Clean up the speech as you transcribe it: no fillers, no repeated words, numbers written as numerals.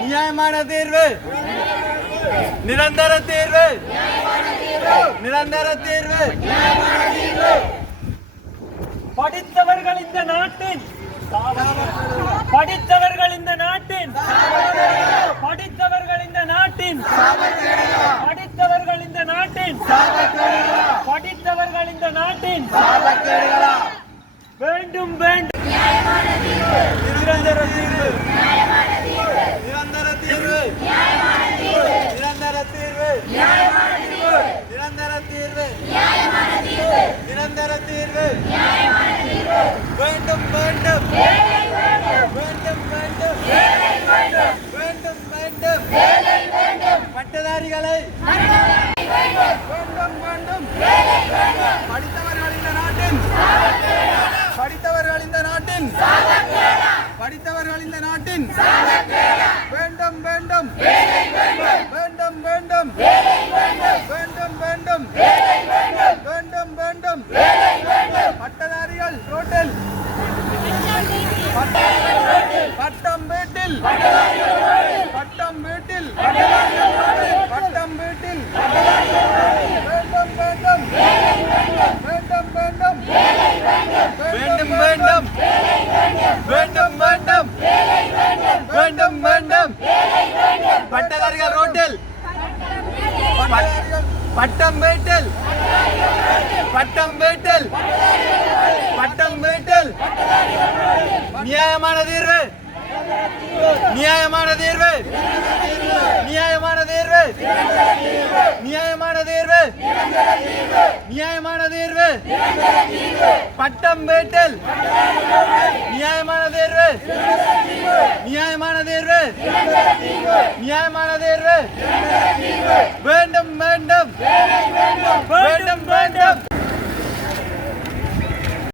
நியாயமான தீர்வு, நிரந்தர தீர்வு, நிரந்தர தீர்வு. படித்தவர்கள் இந்த நாட்டின் படித்தவர்கள் இந்த நாட்டின் படித்தவர்கள் இந்த நாட்டின் படித்தவர்கள் இந்த நாட்டின் படித்தவர்கள் இந்த நாட்டின் வேண்டும் வேண்டும் நிரந்தர தீர்வு, நிரந்தர தீர்வு, நிரந்தர தீர்வு, நிரந்தர தீர்வு, நிரந்தர தீர்வு. வேண்டும் வேண்டும் வேண்டும் வேண்டும் வேண்டும் வேண்டும் பட்டதாரிகளை வேண்டும் வேண்டும். படித்தவர்கள் இந்த நாட்டின் படித்தவர்கள் இந்த நாட்டின் படித்தவர்கள் இந்த நாட்டின் வேண்டும் வேண்டும் வேண்டும் வேண்டும் வேண்டும் வேண்டும் வேண்டும் வேண்டும். பட்டதாரிகள் ரோட்டில், பட்டம் வீட்டில், பட்டம் வீட்டில், பட்டம் வீட்டில். வேண்டும் வேண்டும் வேண்டும் வேண்டும் வேண்டும் வேண்டும் வேண்டும் வேண்டும் வேண்டும். பட்டதாரிகள் ரோட்டில், பட்டம் வீட்டில், பட்டம் வீட்டில், பட்டம் வீட்டில். நியாயமான தீர்வு, நியாயமான தீர்வு, நியாயமான தீர்வு, நியாயமான தீர்வு, நியாயமான தீர்வு. பட்டம் வீட்டில், நியாயமான தீர்வு, நியாயமான தீர்வு, நியாயமான தீர்வு.